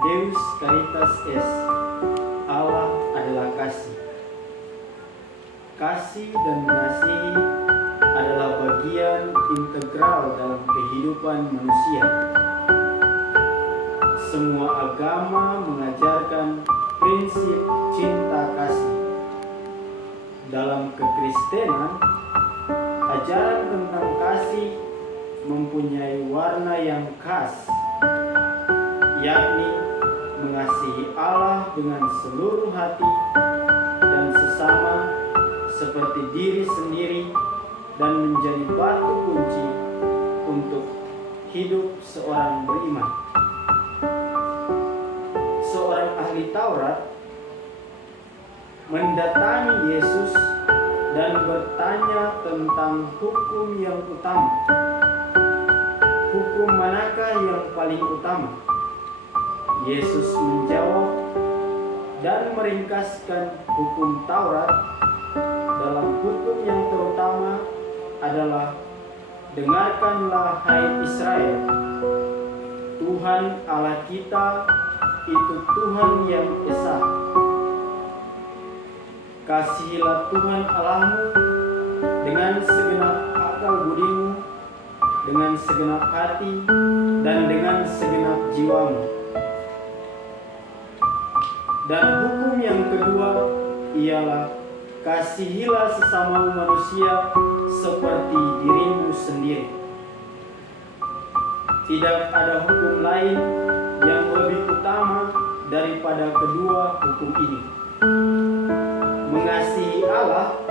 Deus Caritas Est, Allah adalah kasih. Kasih dan mengasihi adalah bagian integral dalam kehidupan manusia. Semua agama mengajarkan prinsip cinta kasih. Dalam kekristenan, ajaran tentang kasih mempunyai warna yang khas, yakni mengasihi Allah dengan seluruh hati dan sesama seperti diri sendiri, dan menjadi batu kunci untuk hidup seorang beriman. Seorang ahli Taurat mendatangi Yesus dan bertanya tentang hukum yang utama. Hukum manakah yang paling utama? Yesus menjawab dan meringkaskan hukum Taurat dalam hukum yang terutama adalah, dengarkanlah hai Israel, Tuhan Allah kita itu Tuhan yang esa. Kasihilah Tuhan Allahmu dengan segenap akal budimu, dengan segenap hati, dan dengan segenap jiwamu. Dan hukum yang kedua ialah, kasihilah sesama manusia seperti dirimu sendiri. Tidak ada hukum lain yang lebih utama daripada kedua hukum ini. Mengasihi Allah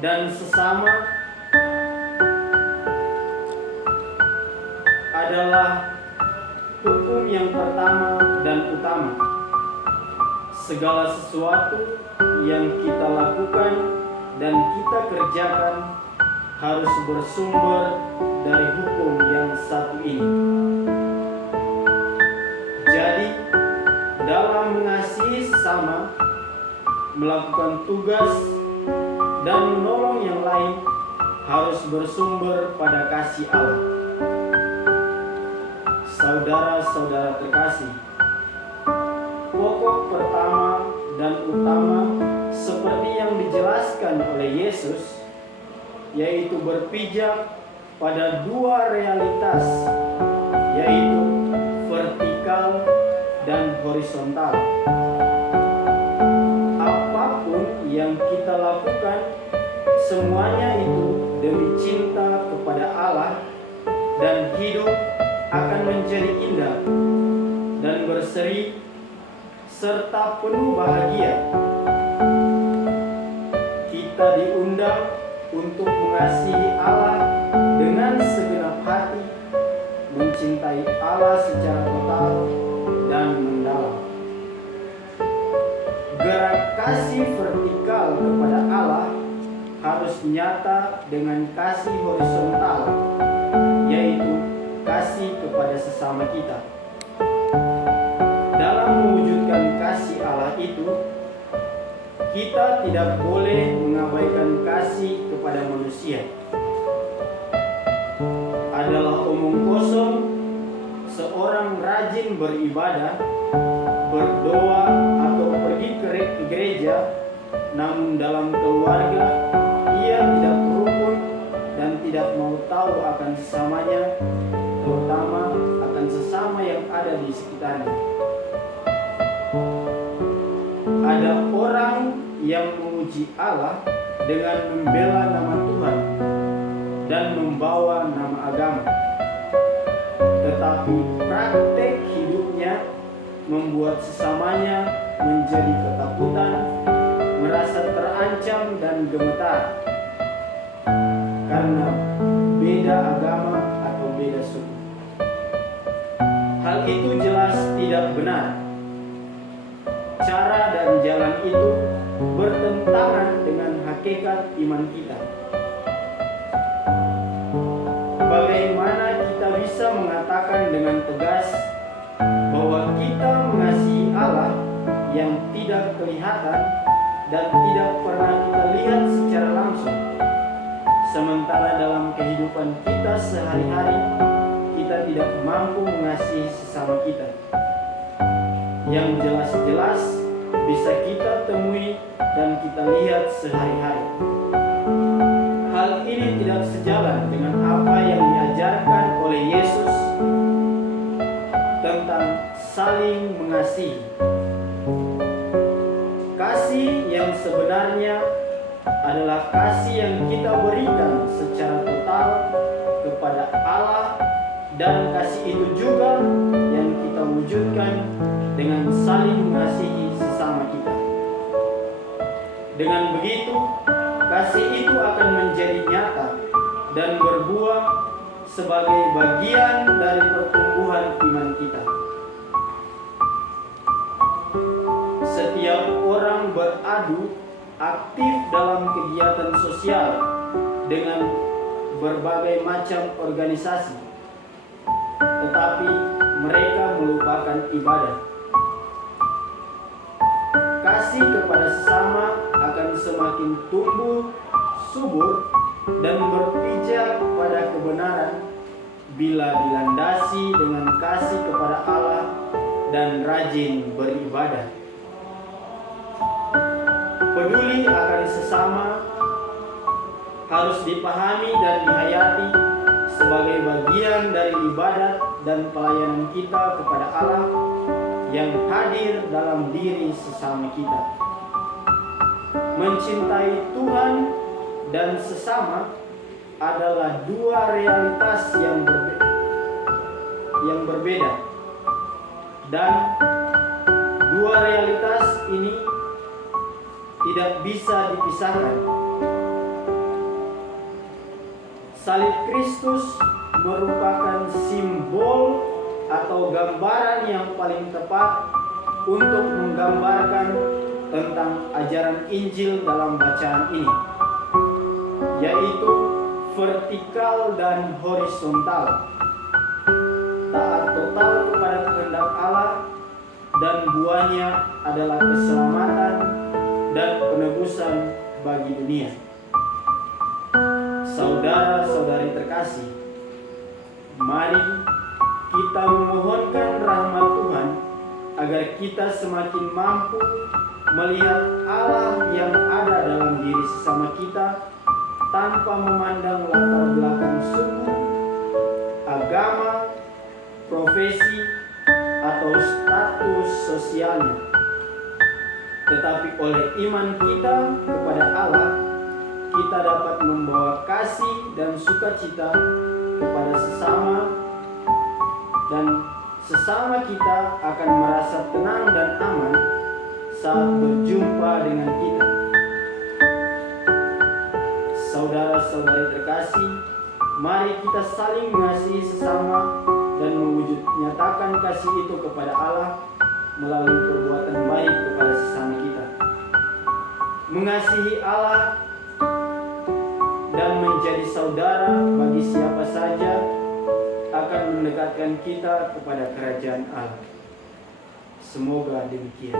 dan sesama adalah hukum yang pertama dan utama. Segala sesuatu yang kita lakukan dan kita kerjakan harus bersumber dari hukum yang satu ini. Jadi, dalam mengasihi sesama, melakukan tugas, dan menolong yang lain harus bersumber pada kasih Allah. Saudara-saudara terkasih, pokok pertama dan utama seperti yang dijelaskan oleh Yesus, yaitu berpijak pada dua realitas, yaitu vertikal dan horizontal. Apapun yang kita lakukan, semuanya itu demi cinta kepada Allah, dan hidup akan menjadi indah dan berseri serta penuh bahagia. Kita diundang untuk mengasihi Allah dengan segenap hati, mencintai Allah secara total dan mendalam. Gerak kasih vertikal kepada Allah harus nyata dengan kasih horizontal, yaitu kasih kepada sesama kita. Dalam mewujudkan kasih Allah itu, kita tidak boleh mengabaikan kasih kepada manusia. Adalah omong kosong seorang rajin beribadah, berdoa, atau pergi ke gereja, namun dalam keluarga ia tidak rukun dan tidak mau tahu akan sesamanya, terutama akan sesama yang ada di sekitarnya. Ada orang yang memuji Allah dengan membela nama Tuhan dan membawa nama agama, tetapi praktek hidupnya membuat sesamanya menjadi ketakutan, merasa terancam dan gemetar karena beda agama atau beda suku. Hal itu jelas tidak benar. Cara dan jalan itu bertentangan dengan hakikat iman kita. Bagaimana kita bisa mengatakan dengan tegas bahwa kita mengasihi Allah yang tidak kelihatan dan tidak pernah kita lihat secara langsung, sementara dalam kehidupan kita sehari-hari kita tidak mampu mengasihi sesama kita? yang jelas-jelas bisa kita temui dan kita lihat sehari-hari. Hal ini tidak sejalan dengan apa yang diajarkan oleh Yesus tentang saling mengasihi. Kasih yang sebenarnya adalah kasih yang kita berikan secara total kepada Allah, dan kasih itu juga yang kita wujudkan dengan saling mengasihi sesama kita. Dengan begitu, kasih itu akan menjadi nyata dan berbuah sebagai bagian dari pertumbuhan iman kita. Setiap orang beradu aktif dalam kegiatan sosial dengan berbagai macam organisasi, tetapi mereka melupakan ibadah. Kasih kepada sesama akan semakin tumbuh subur dan berpijak pada kebenaran bila dilandasi dengan kasih kepada Allah dan rajin beribadah. Peduli akan sesama harus dipahami dan dihayati sebagai bagian dari ibadat dan pelayanan kita kepada Allah yang hadir dalam diri sesama kita. Mencintai Tuhan dan sesama adalah dua realitas yang berbeda, dan dua realitas ini tidak bisa dipisahkan. Salib Kristus merupakan simbol atau gambaran yang paling tepat untuk menggambarkan tentang ajaran Injil dalam bacaan ini, yaitu vertikal dan horizontal, taat total kepada kehendak Allah, dan buahnya adalah keselamatan dan penebusan bagi dunia. Saudara-saudari terkasih, mari kita memohonkan rahmat Tuhan agar kita semakin mampu melihat Allah yang ada dalam diri sesama kita tanpa memandang latar belakang suku, agama, profesi, atau status sosialnya. Tetapi oleh iman kita kepada Allah, kita dapat membawa kasih dan sukacita kepada sesama, dan sesama kita akan merasa tenang dan aman saat berjumpa dengan kita. Saudara-saudari terkasih, mari kita saling mengasihi sesama dan nyatakan kasih itu kepada Allah melalui perbuatan baik kepada sesama kita. Mengasihi Allah dan menjadi saudara bagi siapa saja akan mendekatkan kita kepada kerajaan Allah. Semoga demikian.